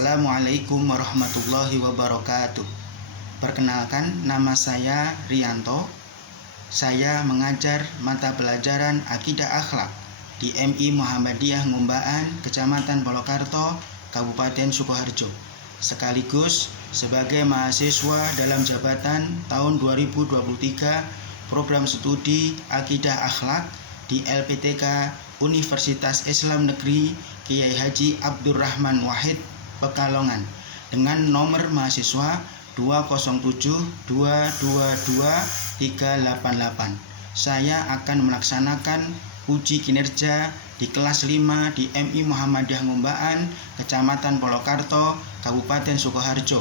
Assalamualaikum warahmatullahi wabarakatuh. Perkenalkan, nama saya Rianto. Saya mengajar mata pelajaran Akidah Akhlak di MI Muhammadiyah Ngumbaan, Kecamatan Polokarto, Kabupaten Sukoharjo. Sekaligus sebagai mahasiswa dalam jabatan tahun 2023 program studi Akidah Akhlak di LPTK Universitas Islam Negeri Kiai Haji Abdurrahman Wahid Pekalongan dengan nomor mahasiswa 207222388. Saya akan melaksanakan uji kinerja di kelas 5 di MI Muhammadiyah Ngumbaan, Kecamatan Polokarto, Kabupaten Sukoharjo.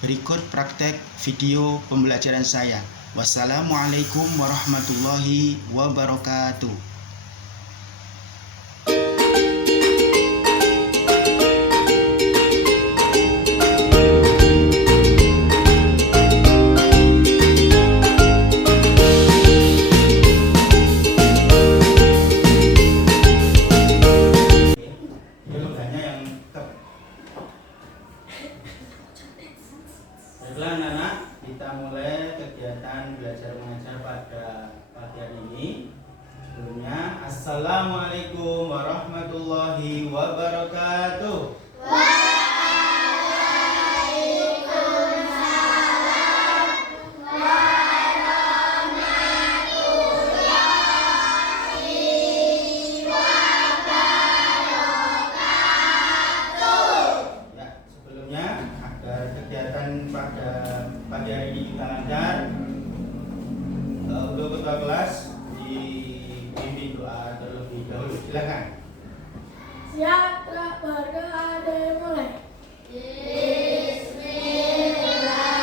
Berikut praktek video pembelajaran saya. Wassalamualaikum warahmatullahi wabarakatuh. Baiklah anak-anak, kita mulai kegiatan belajar mengajar pada pagi hari ini. Sebelumnya, Assalamualaikum warahmatullahi wabarakatuh. Waalaikumsalam warahmatullahi wabarakatuh. Ya, sebelumnya agar kegiatan pada pagi hari ini kita lancar, untuk ketua kelas dipimpin doa terlebih dahulu. Silakan. Siap, berdoa dimulai. Bismillahirrahmanirrahim.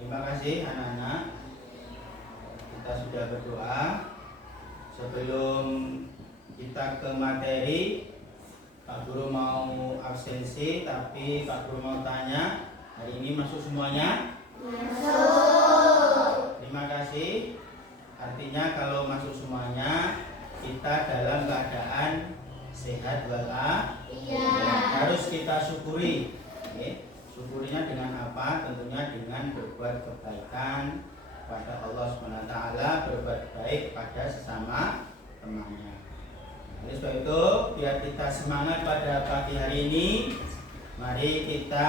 Terima kasih anak-anak. Kita sudah berdoa. Sebelum kita ke materi, Pak Guru mau absensi, tapi Pak Guru mau tanya, hari ini masuk semuanya? Masuk. Terima kasih. Artinya kalau masuk semuanya, kita dalam keadaan sehat walafiat. Harus kita syukuri. Oke. Syukurinya dengan apa? Tentunya dengan berbuat kebaikan kepada Allah SWT, berbuat baik pada sesama temannya. Oleh sebab itu, biar kita semangat pada pagi hari ini, mari kita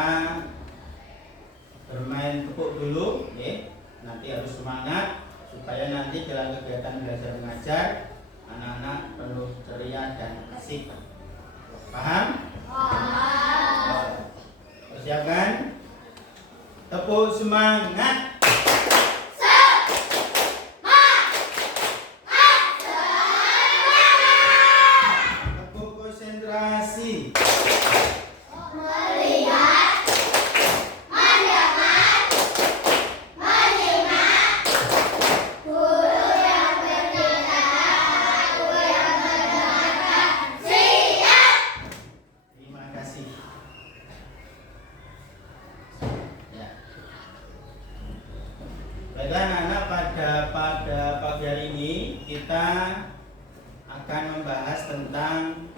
bermain tepuk dulu, ya. Nanti harus semangat supaya nanti dalam kegiatan belajar mengajar anak-anak penuh ceria dan asik. Paham? Persiapkan. Tepuk semangat. Tepuk konsentrasi. Baiklah anak-anak, pada pagi hari ini kita akan membahas tentang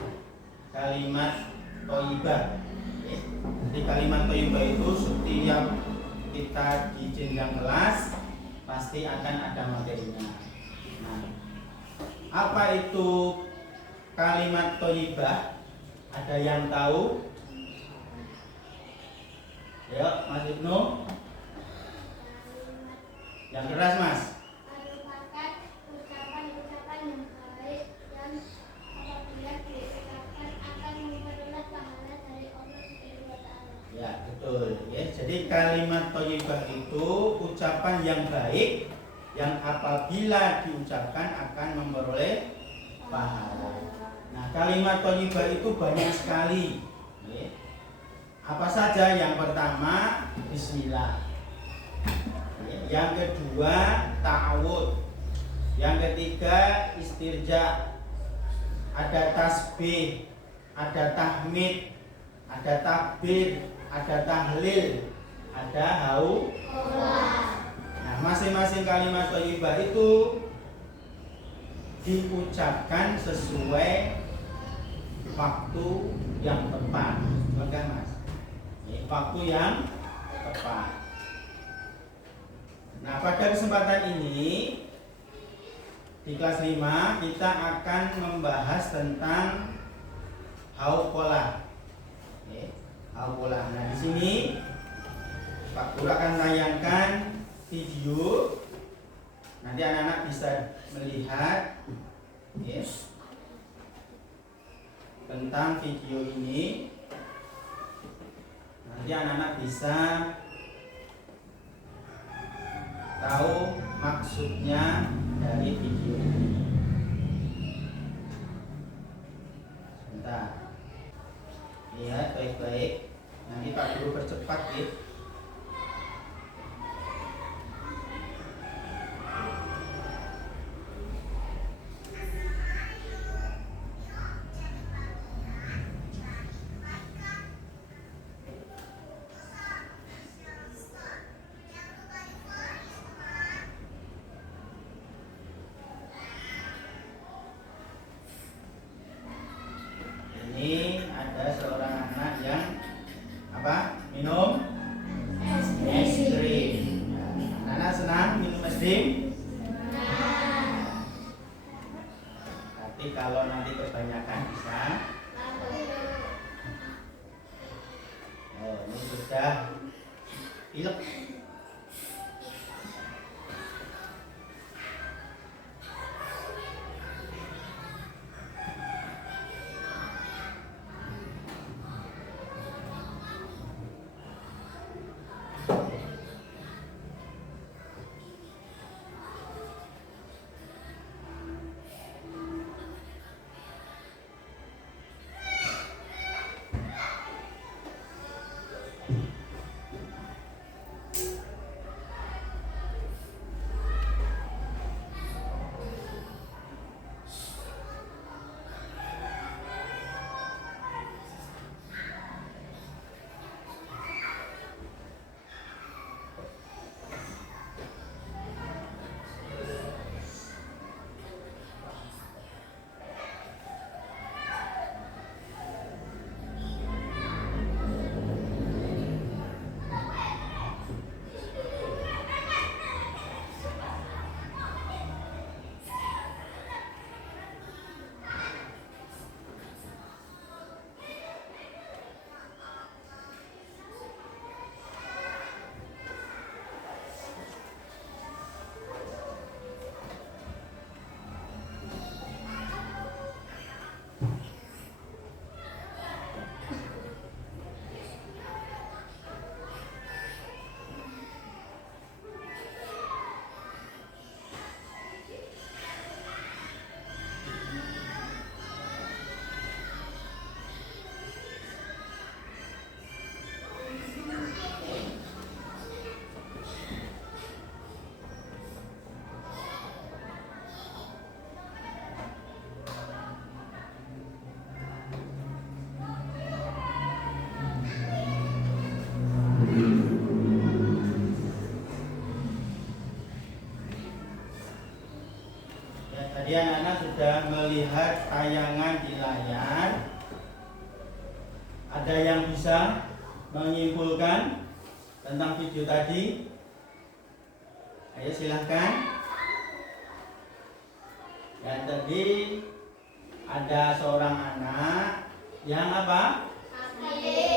kalimat thayyibah. Jadi kalimat thayyibah itu setiap kita di jenjang kelas pasti akan ada materinya. Nah, apa itu kalimat thayyibah? Ada yang tahu? Ayo, Mas Ibnu. Yang keras, Mas. Merupakan ucapan-ucapan yang baik yang apabila diucapkan akan memperoleh pahala dari Allah Subhanahu wa taala. Ya, betul. Ya, jadi kalimat thayyibah itu ucapan yang baik yang apabila diucapkan akan memperoleh pahala. Nah, kalimat thayyibah itu banyak sekali. Ya. Apa saja? Yang pertama, bismillah. Yang kedua, ta'awud. Yang ketiga, istirja. Ada tasbih, ada tahmid, ada takbir, ada tahlil, ada haulah. Nah, masing-masing kalimat thayyibah itu diucapkan sesuai waktu yang tepat. Bukan, Mas? Waktu yang tepat. Nah, pada kesempatan ini di kelas 5 kita akan membahas tentang hauqalah. Hauqalah. Nah, di sini Pak Guru akan tayangkan video. Nanti anak-anak bisa melihat tentang video ini. Nanti anak-anak bisa tahu maksudnya dari video ini. Sebentar. Lihat baik-baik. Nanti Pak Guru percepat ya. Tadi anak-anak sudah melihat tayangan di layar. Ada yang bisa menyimpulkan tentang video tadi? Ayo silahkan. Dan tadi ada seorang anak yang apa?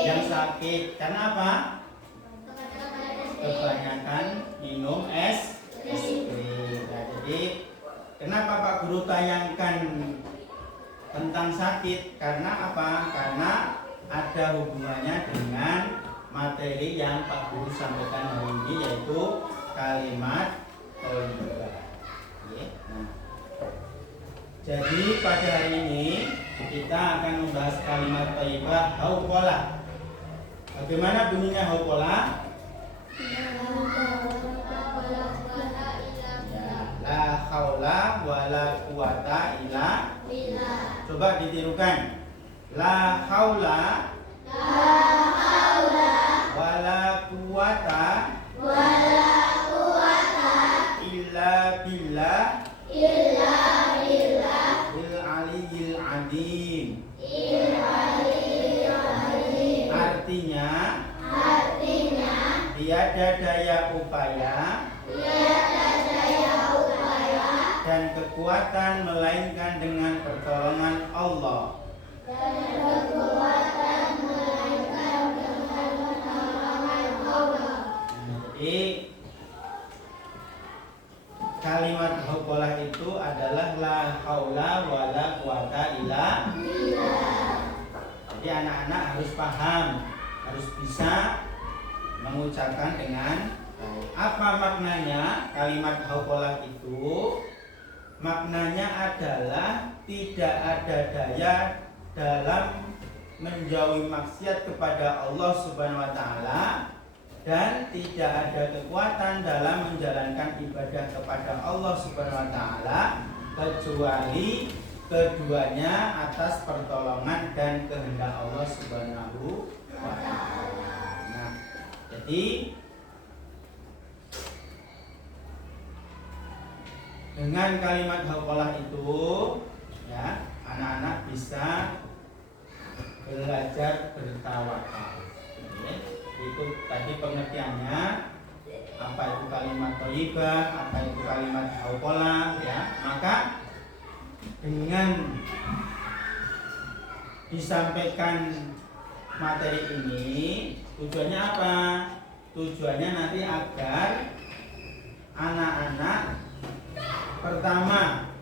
Yang sakit. Karena apa? Kebanyakan minum es krim. Nah, jadi kenapa Pak Guru tayangkan tentang sakit? Karena apa? Karena ada hubungannya dengan materi yang Pak Guru sampaikan hari ini, yaitu kalimat thayyibah. Nah, jadi pada hari ini kita akan membahas kalimat thayyibah hauqalah. Bagaimana bunyinya hauqalah? La haula wala quwata illa billah. Coba ditirukan. La haula wala quwata illa billah bil aliyil azim. Artinya tiada daya upaya dan kekuatan melainkan dengan pertolongan Allah. Jadi kalimat hauqalah itu adalah la haula wala quwata illa billah. Jadi anak-anak harus paham, harus bisa mengucapkan dengan baik. Apa maknanya kalimat hauqalah itu? Maknanya adalah tidak ada daya dalam menjauhi maksiat kepada Allah Subhanahu wa taala dan tidak ada kekuatan dalam menjalankan ibadah kepada Allah Subhanahu wa taala kecuali keduanya atas pertolongan dan kehendak Allah Subhanahu wa taala. Nah, jadi dengan kalimat hauqalah itu ya, anak-anak bisa belajar bertawakal. Itu tadi pengertiannya, apa itu kalimat thayyibah, apa itu kalimat hauqalah ya. Maka dengan disampaikan materi ini tujuannya apa? Tujuannya nanti agar anak-anak pertama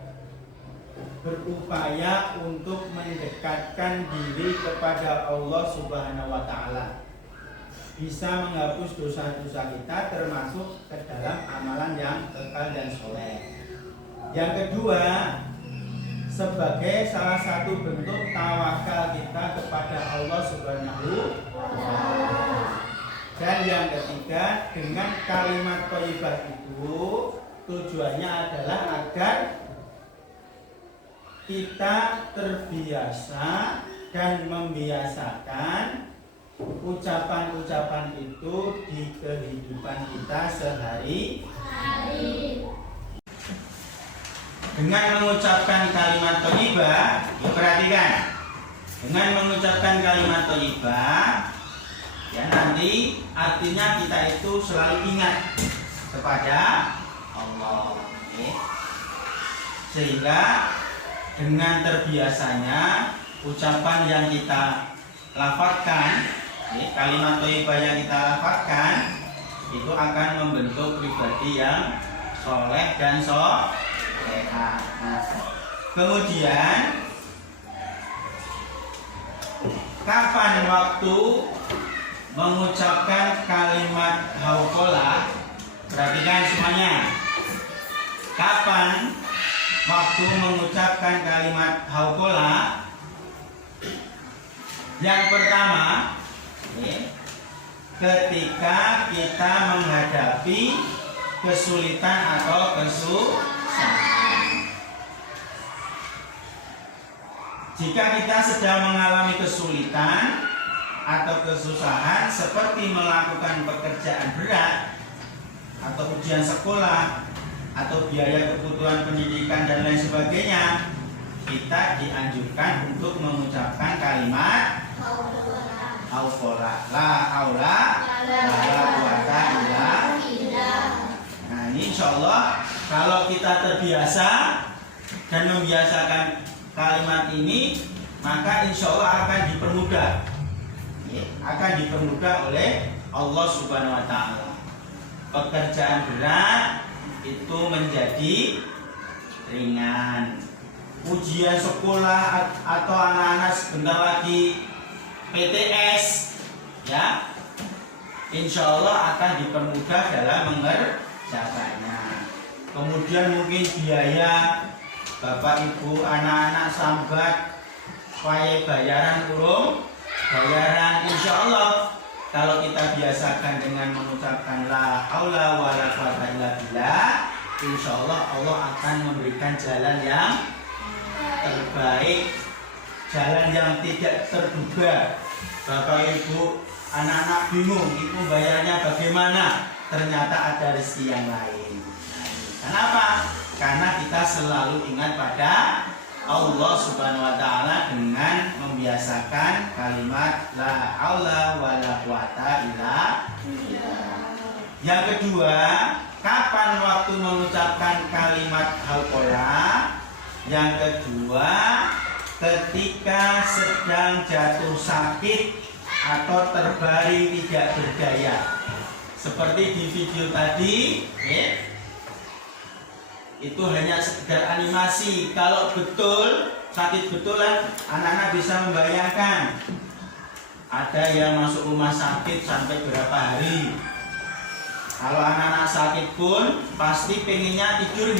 berupaya untuk mendekatkan diri kepada Allah Subhanahu wa taala, bisa menghapus dosa-dosa kita termasuk ke dalam amalan yang kekal dan soleh. Yang kedua, sebagai salah satu bentuk tawakal kita kepada Allah Subhanahu wa taala. Dan yang ketiga, dengan kalimat thayyibah itu tujuannya adalah agar kita terbiasa dan membiasakan ucapan-ucapan itu di kehidupan kita sehari-hari. Dengan mengucapkan kalimat thayyibah, perhatikan. Dengan mengucapkan kalimat thayyibah, ya nanti artinya kita itu selalu ingat kepada Allah. Sehingga dengan terbiasanya ucapan yang kita lafadzkan, kalimat thayyibah yang kita lafadzkan itu akan membentuk pribadi yang soleh dan soleha. Nah, kemudian kapan waktu mengucapkan kalimat hauqalah? Perhatikan semuanya. Kapan waktu mengucapkan kalimat hauqalah? Yang pertama, ketika kita menghadapi kesulitan atau kesusahan. Jika kita sedang mengalami kesulitan atau kesusahan seperti melakukan pekerjaan berat atau ujian sekolah atau biaya kebutuhan pendidikan dan lain sebagainya, kita dianjurkan untuk mengucapkan kalimat hauqala, la haula wala quwata illa billah. Nah, ini insyaallah kalau kita terbiasa dan membiasakan kalimat ini, maka insyaallah akan dipermudah. Akan dipermudah oleh Allah Subhanahu wa taala. Pekerjaan berat itu menjadi ringan. Ujian sekolah atau anak-anak sebentar lagi PTS, ya, insya Allah akan dipermudah dalam mengerjakannya. Kemudian mungkin biaya bapak ibu anak-anak sambat bayaran urung bayaran, insya Allah kalau kita biasakan dengan mengucapkan la haula wala quwata illa billah, insya Allah Allah akan memberikan jalan yang terbaik, jalan yang tidak terduga. Bapak ibu anak-anak bingung itu bayarnya bagaimana, ternyata ada rezeki yang lain. Kenapa? Karena kita selalu ingat pada Allah Subhanahu wa taala dengan membiasakan kalimat la haula wala quwata illa billah. Yang kedua, kapan waktu mengucapkan kalimat hauqala? Yang kedua, ketika sedang jatuh sakit atau terbaring tidak berdaya. Seperti di video tadi, itu hanya sekedar animasi. Kalau betul sakit betulan, anak-anak bisa membayangkan ada yang masuk rumah sakit sampai berapa hari. Kalau anak-anak sakit pun pasti pengennya tidur,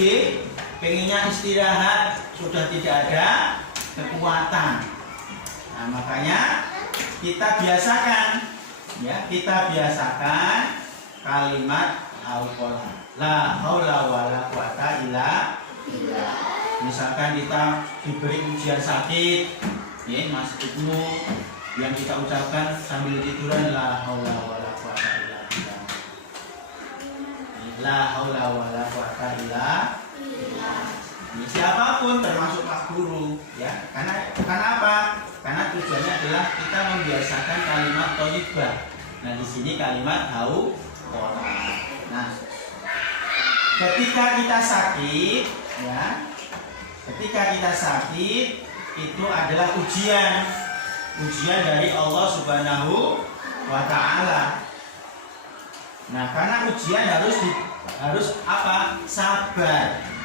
pengennya istirahat, sudah tidak ada kekuatan. Nah, makanya kita biasakan, ya, kita biasakan kalimat hauqala, la haula wala quwata illa billah. Misalkan kita diberi ujian sakit, ya, Mas Ibnu, yang kita ucapkan sambil tiduran la haula wala quwata illa billah, la haula wala quwata illa billah. Siapapun termasuk Pak Guru, ya, karena apa? Karena tujuannya adalah kita membiasakan kalimat thayyibah. Nah, di sini kalimat hauqala. Nah, ketika kita sakit, ya, ketika kita sakit itu adalah ujian dari Allah Subhanahu wa taala. Nah, karena ujian harus apa? Sabar.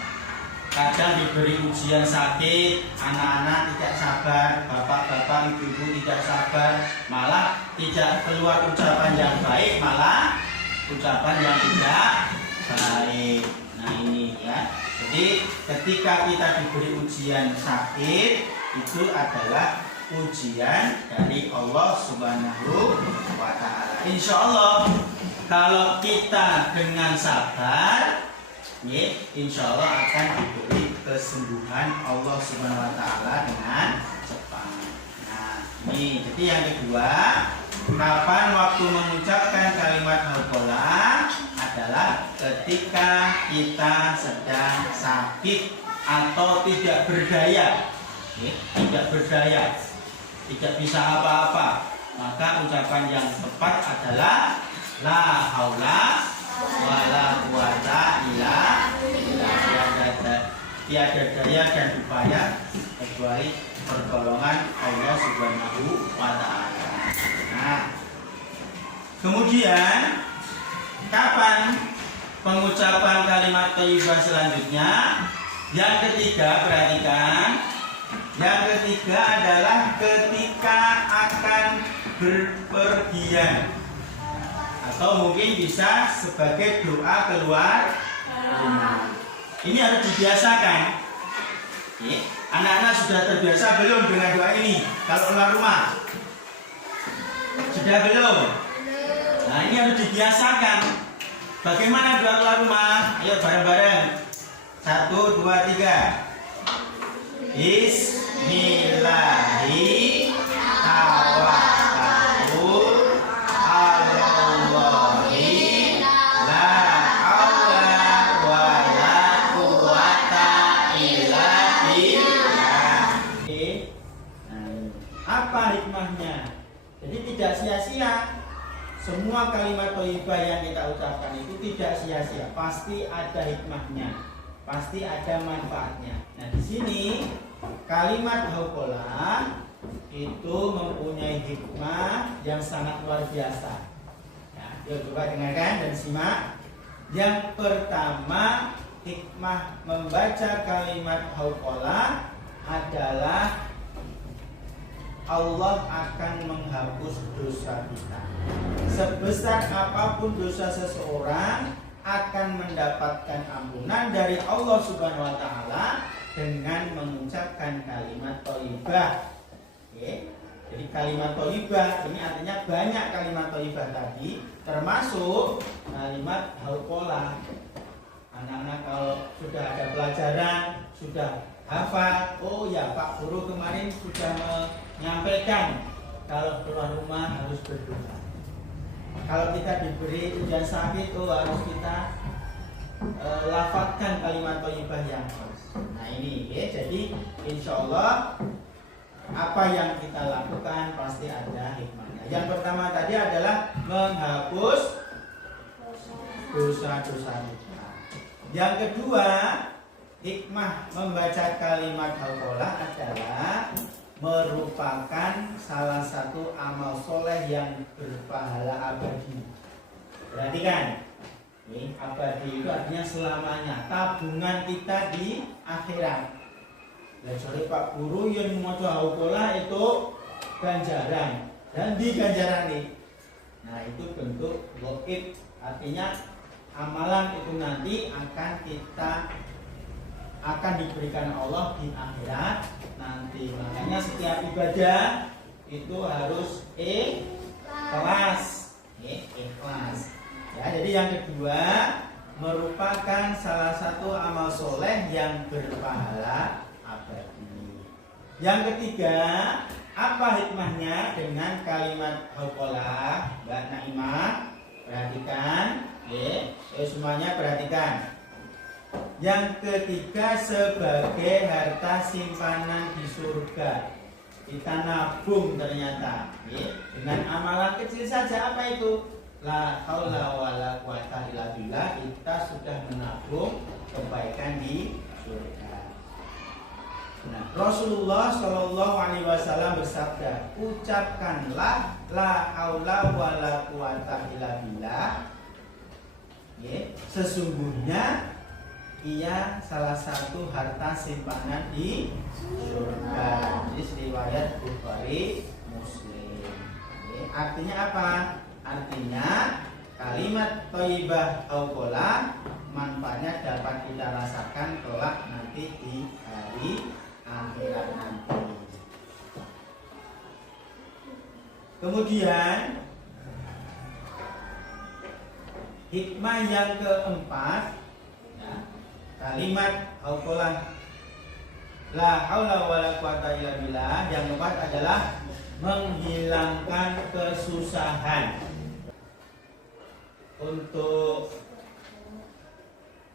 Kadang diberi ujian sakit, anak-anak tidak sabar, bapak-bapak, ibu-ibu tidak sabar, malah tidak keluar ucapan yang baik, malah ucapan yang tidak baik. Nah, ini, ya. Jadi ketika kita diberi ujian sakit, itu adalah ujian dari Allah Subhanahu wa taala. Insya Allah kalau kita dengan sabar, ya, insya Allah akan diberi kesembuhan Allah Subhanahu wa taala dengan cepat. Nah, ini jadi yang kedua, kapan waktu mengucapkan kalimat hauqala adalah ketika kita sedang sakit atau tidak berdaya, ya, tidak berdaya, tidak bisa apa-apa, maka ucapan yang tepat adalah la haula wala quwata illa billah. Tiada daya dan upaya kecuali pertolongan Allah Subhanahu wa taala. Nah, kemudian kapan pengucapan kalimat thayyibah selanjutnya? Yang ketiga, perhatikan. Yang ketiga adalah ketika akan berpergian, atau mungkin bisa sebagai doa keluar rumah. Ini harus dibiasakan. Anak-anak sudah terbiasa belum dengan doa ini kalau keluar rumah? Sudah belum? Nah, ini harus dibiasakan. Bagaimana doa keluar rumah? Ayo bareng-bareng. 1, 2, 3. Bismillahirrahmanirrahim. Alallahi la haula wala semua kalimat thayyibah yang kita ucapkan itu tidak sia-sia, pasti ada hikmahnya, pasti ada manfaatnya. Nah, di sini kalimat hauqalah itu mempunyai hikmah yang sangat luar biasa. Ya, yuk coba dengarkan dan simak. Yang pertama, hikmah membaca kalimat hauqalah adalah Allah akan menghapus dosa kita. Sebesar apapun dosa seseorang akan mendapatkan ampunan dari Allah Subhanahu wa taala dengan mengucapkan kalimat thayyibah. Oke. Jadi kalimat thayyibah ini artinya banyak kalimat thayyibah tadi, termasuk kalimat hauqalah. Anak-anak kalau sudah ada pelajaran, sudah hafal, oh ya Pak Guru kemarin sudah menyampaikan kalau keluar rumah harus berdoa. Kalau kita diberi ujian sakit, oh harus kita lafazkan kalimat thayyibah yang khas. Nah ini ya, jadi insya Allah apa yang kita lakukan pasti ada hikmahnya. Yang pertama tadi adalah menghapus dosa-dosa kita. Yang kedua, hikmah membaca kalimat hauqalah adalah merupakan salah satu amal soleh yang berpahala abadi. Perhatikan, ini abadi itu artinya selamanya, tabungan kita di akhirat. Dan sorry Pak Guru yang maca hauqalah itu ganjaran dan di ganjaran nih. Nah itu bentuk ghaib, artinya amalan itu nanti akan diberikan Allah di akhirat nanti. Makanya setiap ibadah itu harus ikhlas. Ya, jadi yang kedua merupakan salah satu amal soleh yang berpahala abadi. Yang ketiga, apa hikmahnya dengan kalimat hauqalah, Mbak Naimah? Perhatikan, semuanya perhatikan. Yang ketiga, sebagai harta simpanan di surga. Kita nabung ternyata dengan amalan kecil saja. Apa itu? La haula wala quwata illa billah. Kita sudah menabung kebaikan di surga. Nah, Rasulullah Shallallahu Alaihi Wasallam bersabda, ucapkanlah la haula wala quwata illa billah. Sesungguhnya ia salah satu harta simpanan di surga. Jadi riwayat Bukhari Muslim. Artinya apa? Artinya kalimat thayyibah hauqalah manfaatnya dapat kita rasakan kelak nanti di hari akhirat nanti. Kemudian hikmah yang keempat, ya, kalimat hauqalah la haula wala quwata illa billah yang keempat adalah menghilangkan kesusahan. Untuk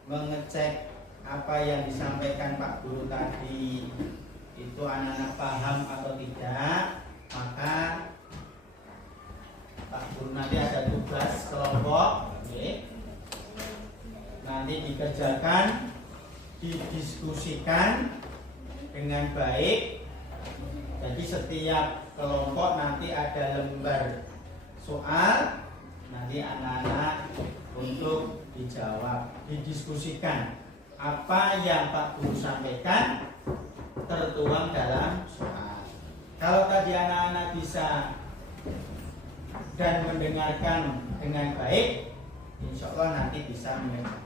mengecek apa yang disampaikan Pak Guru tadi itu anak-anak paham atau tidak, maka Pak Guru nanti ada tugas kelompok, nanti dikerjakan, didiskusikan dengan baik. Jadi setiap kelompok nanti ada lembar soal, nanti anak-anak untuk dijawab, didiskusikan apa yang Pak Guru sampaikan tertuang dalam soal. Kalau tadi anak-anak bisa dan mendengarkan dengan baik, insya Allah nanti bisa mendengarkan.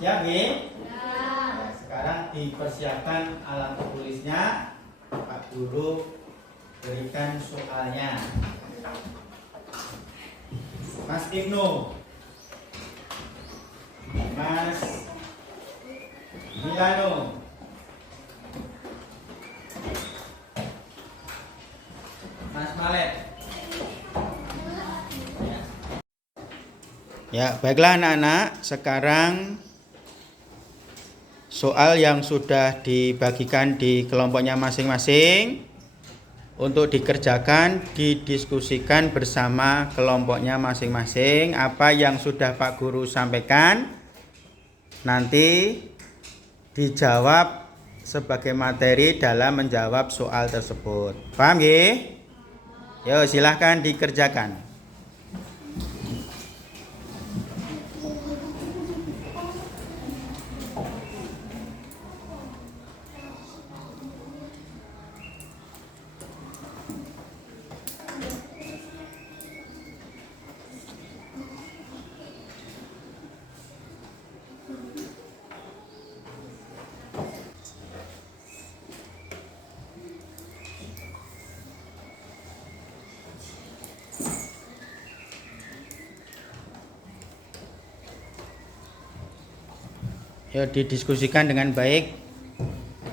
Siap ya? Nah, sekarang dipersiapkan alat tulisnya. Pak Guru berikan soalnya. Mas Ibnu, Mas Milano, Mas Malek. Ya, baiklah anak-anak, sekarang soal yang sudah dibagikan di kelompoknya masing-masing untuk dikerjakan, didiskusikan bersama kelompoknya masing-masing. Apa yang sudah Pak Guru sampaikan nanti dijawab sebagai materi dalam menjawab soal tersebut. Paham nggih? Yo, silahkan dikerjakan. Ya, didiskusikan dengan baik.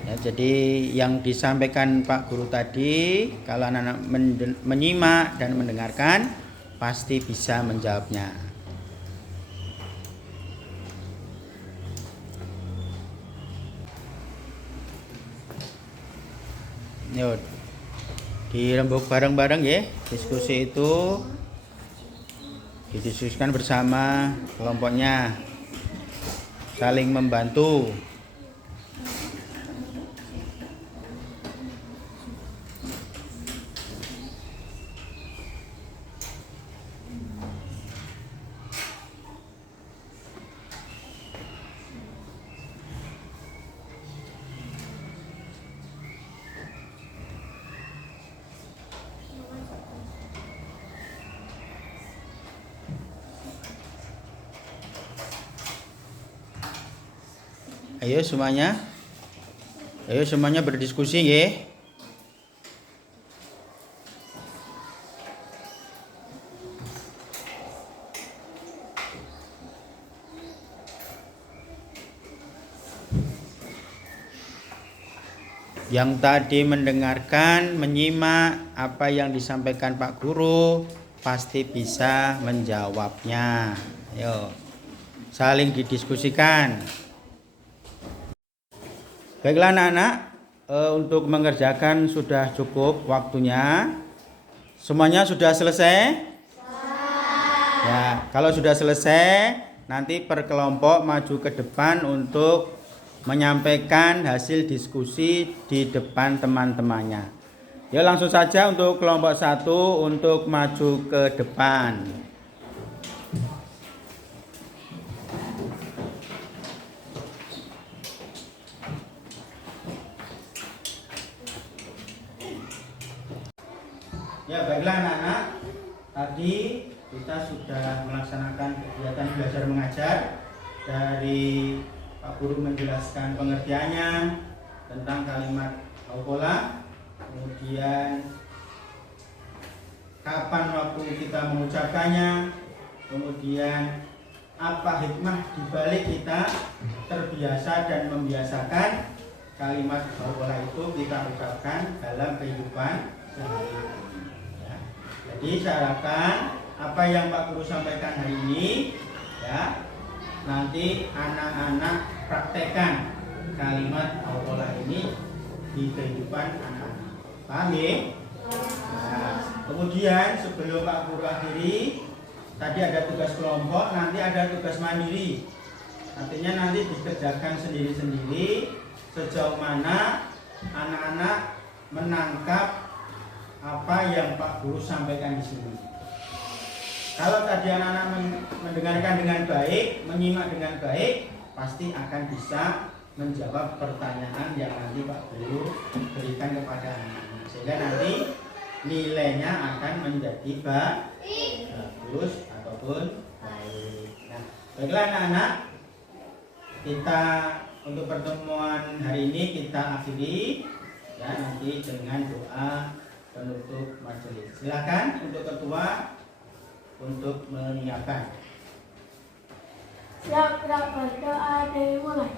Ya, jadi yang disampaikan Pak Guru tadi, kalau anak-anak menyimak dan mendengarkan, pasti bisa menjawabnya. Yuk, dirembuk bareng-bareng ya. Diskusi itu didiskusikan bersama kelompoknya, saling membantu. Ayo semuanya berdiskusi ya. Yang tadi mendengarkan, menyimak apa yang disampaikan Pak Guru, pasti bisa menjawabnya. Ayo, saling didiskusikan. Baiklah anak-anak, untuk mengerjakan sudah cukup waktunya. Semuanya sudah selesai? Ya, kalau sudah selesai, nanti per kelompok maju ke depan untuk menyampaikan hasil diskusi di depan teman-temannya. Ya, langsung saja untuk kelompok 1 untuk maju ke depan. Ya, baiklah anak-anak, tadi kita sudah melaksanakan kegiatan belajar mengajar. Dari Pak Guru menjelaskan pengertiannya tentang kalimat aukola, kemudian kapan waktu kita mengucapkannya, kemudian apa hikmah dibalik kita terbiasa dan membiasakan kalimat aukola itu kita ucapkan dalam kehidupan sehari-hari. Jadi saya harapkan apa yang Pak Guru sampaikan hari ini, ya, nanti anak-anak praktekkan kalimat aukola ini di kehidupan anak-anak. Paham ya? Nah, kemudian sebelum Pak Guru akhiri, tadi ada tugas kelompok, nanti ada tugas mandiri. Artinya nanti dikerjakan sendiri-sendiri sejauh mana anak-anak menangkap apa yang Pak Guru sampaikan di sini. Kalau tadi anak-anak mendengarkan dengan baik, menyimak dengan baik, pasti akan bisa menjawab pertanyaan yang nanti Pak Guru berikan kepada anak-anak. Sehingga nanti nilainya akan menjadi bagus ataupun baik. Nah, baiklah anak-anak, kita untuk pertemuan hari ini kita akhiri ya, nanti dengan doa penutup majelis. Silakan untuk ketua untuk menyiapkan. Siap berdoa dimulai.